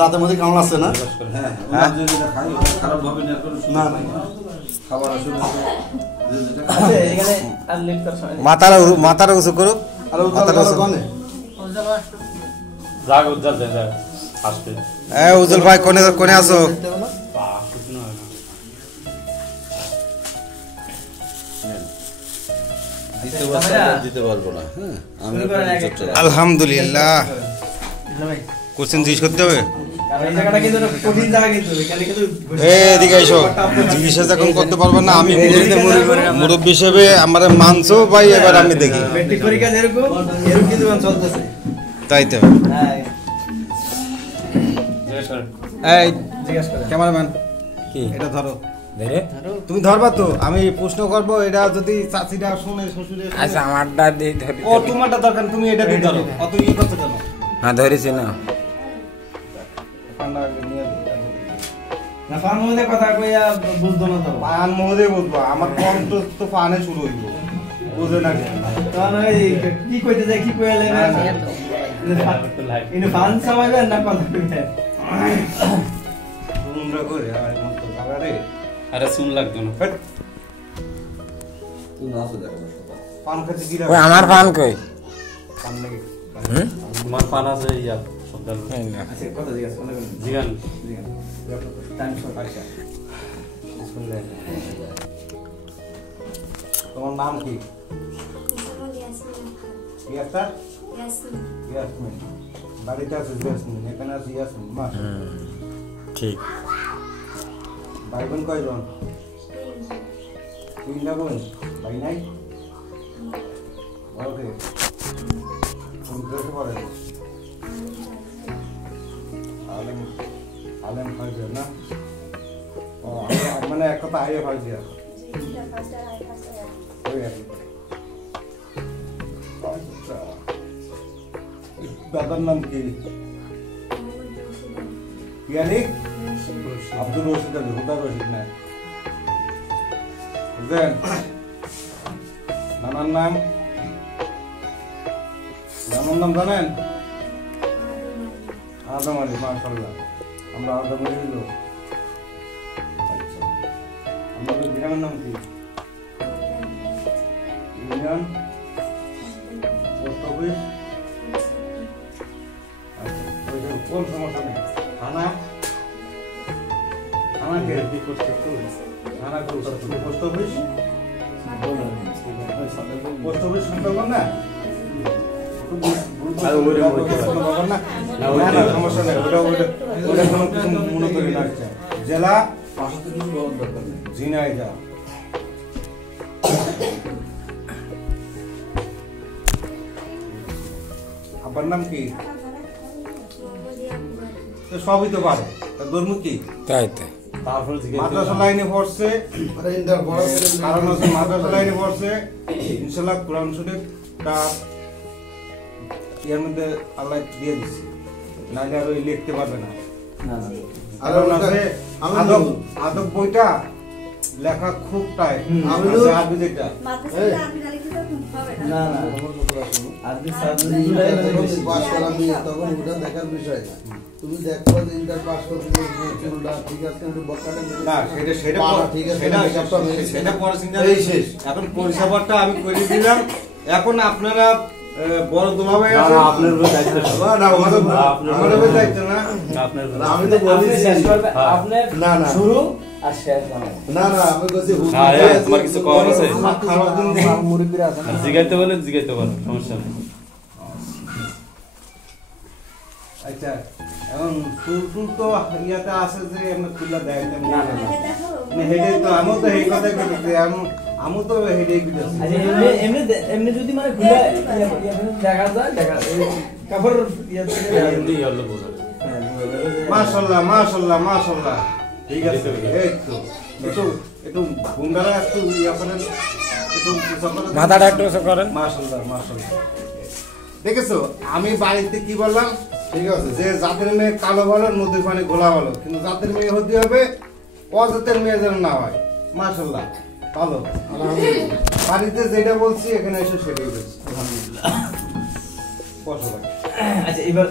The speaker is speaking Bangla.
দাঁতের মধ্যে কেমন আছে না? মাথার উঁচু করো। উজ্জ্বল ভাই কোনে আছো? আলহামদুলিল্লাহ। কোশ্চেন জিজ্ঞেস করতে হবে। এদিকে এসো, জিজ্ঞাসা যখন করতে পারবো না, আমি মুরব্বী হিসেবে আমার মানছো ভাই, এবার আমি দেখি। তাই তো ক্যামেরাম্যান কি এটা ধরো, তুমি ধরবা তো, আমি প্রশ্ন করবো, এটা যদি চাচিরা শুনে শ্বশুরে। আচ্ছা আমারটা দিয়ে ধরি। ও তোমারটা দরকার, তুমি এটা দিয়ে ধরো। অত ইয়ে করছো কেন? হ্যাঁ ধরেছি না। কথা কইয়া বুঝতো না তো, পান মধ্যে বুঝবো, আমার কণ্ঠ তো পানে শুরু হইব, বুঝে না কি কইতে যায়, কি কইয়া লাগে ফান সামাইবেন না কথা কইবেন। তোমরা করে আরে শুন লাগতো না। পান খেতে কি ওই আমার পান কই? পান লাগে তোমার পান আছে ইয়া শব্দ। আচ্ছা কথা জিজ্ঞাসা করুন। জিগান টাইম শর্ট আছে। বিসমিল্লাহ। তোমার নাম কি? ইয়াসমিন। ইয়াসমিন। বাড়িতে আছে ইয়াসমিন, এখানে আছে ইয়াসমিন। মা ঠিক। ভাই বোন কয়জন? তিনটা বোন। ভাই নাই? ওকে। কোন ক্লাসে পড়ে? আলেম ফাইভ না? ও মানে এক কথা আইএ ফাইভ ইয়ার। দাদার নাম কি? ইয়ানি আব্দুল রশিদ আলী, হুদা রশিদ না। বুঝলেন? নানার নাম? নানার নাম জানেন? আদম আলী। মাশাআল্লাহ, আমরা আদম আলী দিল। আচ্ছা, আমাদের গ্রামের নাম কি? Union post office. আচ্ছা, কোন সমস্যা নেই? থানা? থানা কে? থানা পোস্ট অফিস? পোস্ট অফিস শুনতে পাবেন না? সমস্যা নেই, ওটা কোনো কিছু মনে করি না। জেলা ঝিনাইদহ। আপনার নাম কি? সবই তো পারে, ধর্ম কি? তাই তাই। মাদ্রাসা লাইনে পড়ছে, কারণ হচ্ছে মাদ্রাসা লাইনে পড়ছে, ইনশাল্লাহ কোরআন শরীফ তার এর মধ্যে আল্লাহ দিয়ে দিচ্ছে, নাহলে আর ওই লিখতে পারবে না। আদব বইটা লেখা খুব টাইট, আরবি যেটা দেখার বিষয় না। তুমি দেখো যে ইন্টার পাস করতে ঠিক আছে, সেটা পরে শেষ। এখন পরিষেবাটা আমি করে দিলাম, এখন আপনারা বড় দুলাভাই আছে, আপনার উপর দায়িত্ব না, আমার উপর দায়িত্ব না, আমি তো বলছি আপনি না না শুরু আর শেষ না না, আমি বলছি তোমার কিছু কম আছে, খারাপ দিন মুরব্বিরা আছে, জিগাইতে বলেন, জিগাইতে পারেন, সমস্যা নেই। আচ্ছা, এখন ফুল তো ইয়াতে আছে যে আমরা খুলে দেয় না, হেডে তো আমি তো এই কথাই বলছি, আমি তো হেডে গিয়েছি। আচ্ছা, এমনি এমনি যদি মানে খুলে দেখা যায়, দেখা কাপড় ইয়াতে এমনি হলো বোঝা। মাশাআল্লাহ মাশাআল্লাহ মাশাআল্লাহ, ঠিক আছে। এই তো একটু গুন্ডারা একটু ইয়া করেন, একটু মাথাটা একটু উঁচু করেন। মাশাআল্লাহ মাশাআল্লাহ। দেখেছো আমি বাড়িতে কি বললাম? ঠিক আছে, যে জাতের মেয়ে কালো ভালো, নদীর পানি ঘোলা ভালো, কিন্তু জাতের মেয়ে হতে হবে, অজাতের মেয়ে যেন না হয়। মাশাআল্লাহ, ভালো। বাড়িতে যেটা বলছি এখানে এসে সেটাই বলছি। আলহামদুলিল্লাহ। আচ্ছা, এবার